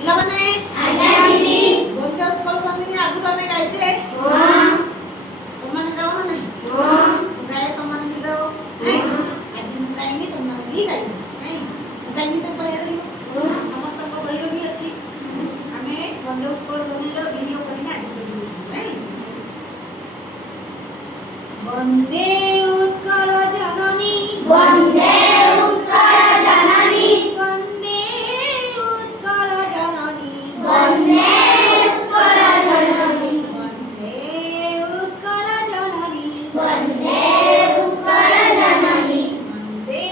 ପିଲାମାନେ ଆଜ୍ଞା ଦିଦି ବନ୍ଦେ ଉତ୍କଳ ଜନନୀ ଆଗରୁ ଆମେ ଗାଇଛେ ତମମାନେ ଗାଅ ନା ନାହିଁ ମୁଁ ଗାଏ ତମମାନେ ବି ଗାଅ ନାଇଁ ଆଜି ମୁଁ ଗାଇବି ତମମାନେ ବି ଗାଇବ ନାଇଁ ମୁଁ ଗାଇବି ତ ପଳେଇ ଧରିବ ସମସ୍ତଙ୍କ ବହିର ବି ଅଛି ଆମେ ବନ୍ଦେ ଉତ୍କଳ ଜନନୀର ଭିଡ଼ିଓ କରିକି ଆଜି କରିବୁ ନାଇଁ ବନ୍ଦେ ଉତ୍କଳ ଜନନୀ ବନ୍ଦେ ଉତ୍କଳ ଜନନୀ ବନ୍ଦେ ଉତ୍କଳ ଜନନୀ ବନ୍ଦେ ଉତ୍କଳ ଜନନୀ ବନ୍ଦେ উৎকল জননী বন্দে উৎকল জননী বন্দে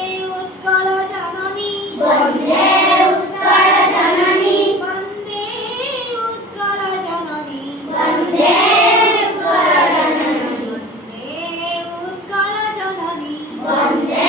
উৎকল জননী বন্দে উৎকল জননী বন্দে উৎকল জননী বন্দে উৎকল জননী বন্দে উৎকল জননী বন্দে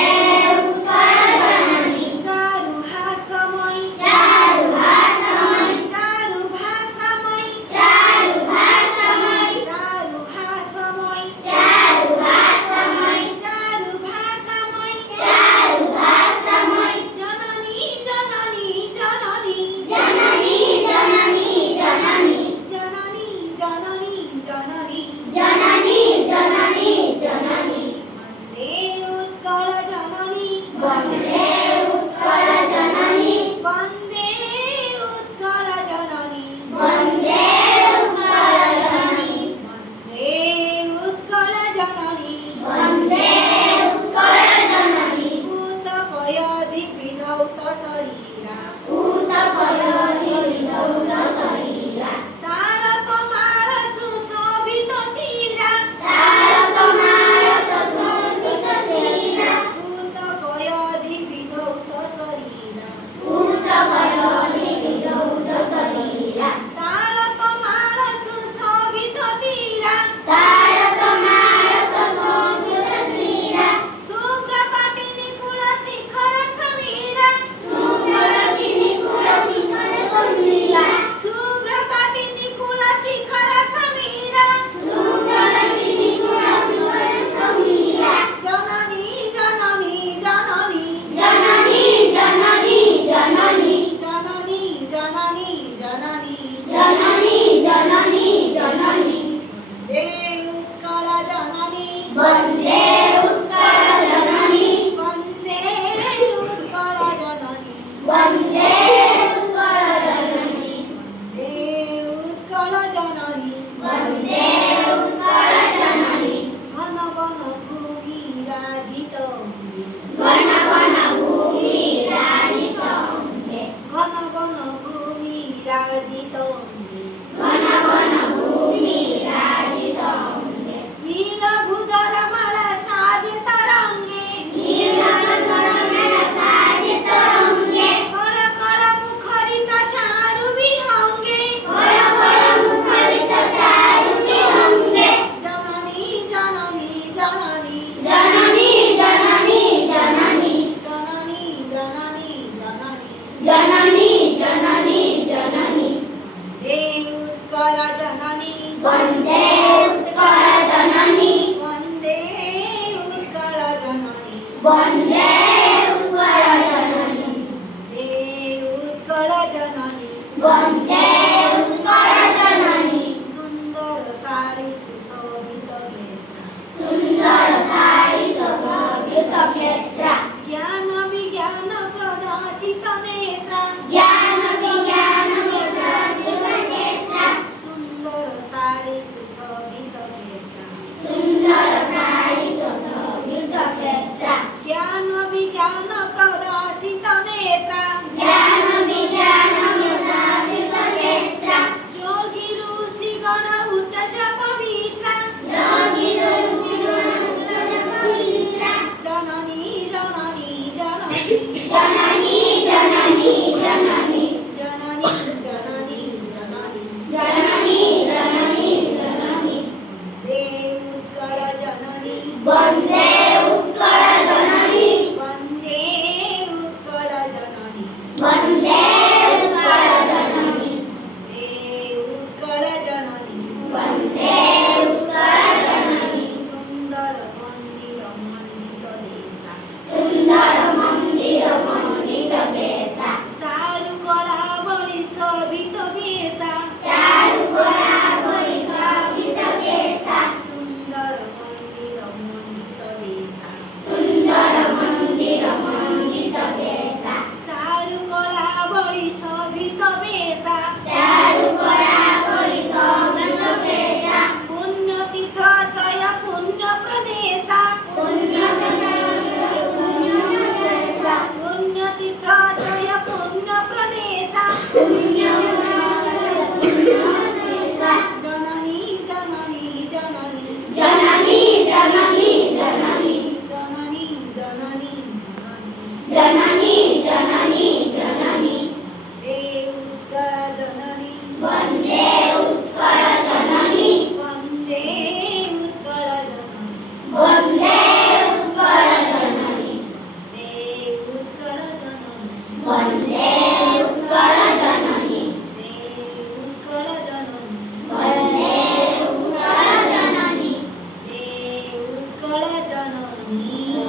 উৎকল জননী চারু ভাষাময় চারু ভাষাময় চারু ভাষাময় চারু ভাষাময় চারু ভাষাময় চারু ভাষাময় চারু ভাষাময় চারু ভাষাময় জননী জননী জননী জননী জননী জননী জননী জননী জননী জননী জননী জননী বন্দে উৎকল জননী বন্দে উৎকল জননী বন্দে উৎকল জননী বন্দে উৎকল জননী বন্দে উৎকল জননী বন্দে উৎকল জননী ভূতপয়ধি বিধৌত শরীরা উতপয়ধি বিধৌত শরীরা তার তোমার সুশোভিত তীরা তার তোমার সুশোভিত তীরা ভূতপয়ধি বিধৌত শরীরা উতপয়ধি বিধৌত শরীরা তার তোমার সুশোভিত তীরা তার তোমার সুশোভিত তীরা শুভ্রকটিনী কুল শিখর সমীরা সুন্দরতিনি কুল শিখর সমীরা শুভ্রকটিনী কুল শিখর সমীরা সুন্দরতিনি কুল শিখর সমীরা জননী জননী জননী জননী জননী জননী জননী জননী জননী জননী জননী জননী বন্দে উৎকল জননী বন্দে উৎকল জননী বন্দে উৎকল জননী বন্দে উৎকল জননী বন্দে উৎকল জননী বন্দে উৎকল জননী ঘন বন ভূমি রাজিত ঘন ঘন ভূমি রাজিত অম্বে ঘন বন ভূমি রাজিত ঘন ঘন ভূমি রাজিত অম্বে নীল ভূধর মালা সাজে তরঙ্গে নীলমধুরমণ সাজিত রঙ্গে কড় কড় মুখরিত চারু বিহঙ্গে বড় বড় মুখরিত চারু বিহঙ্গে জননী জননী জননী জননী জননী জননী জননী জননী জননী জননী জননী জননী বন্দে नी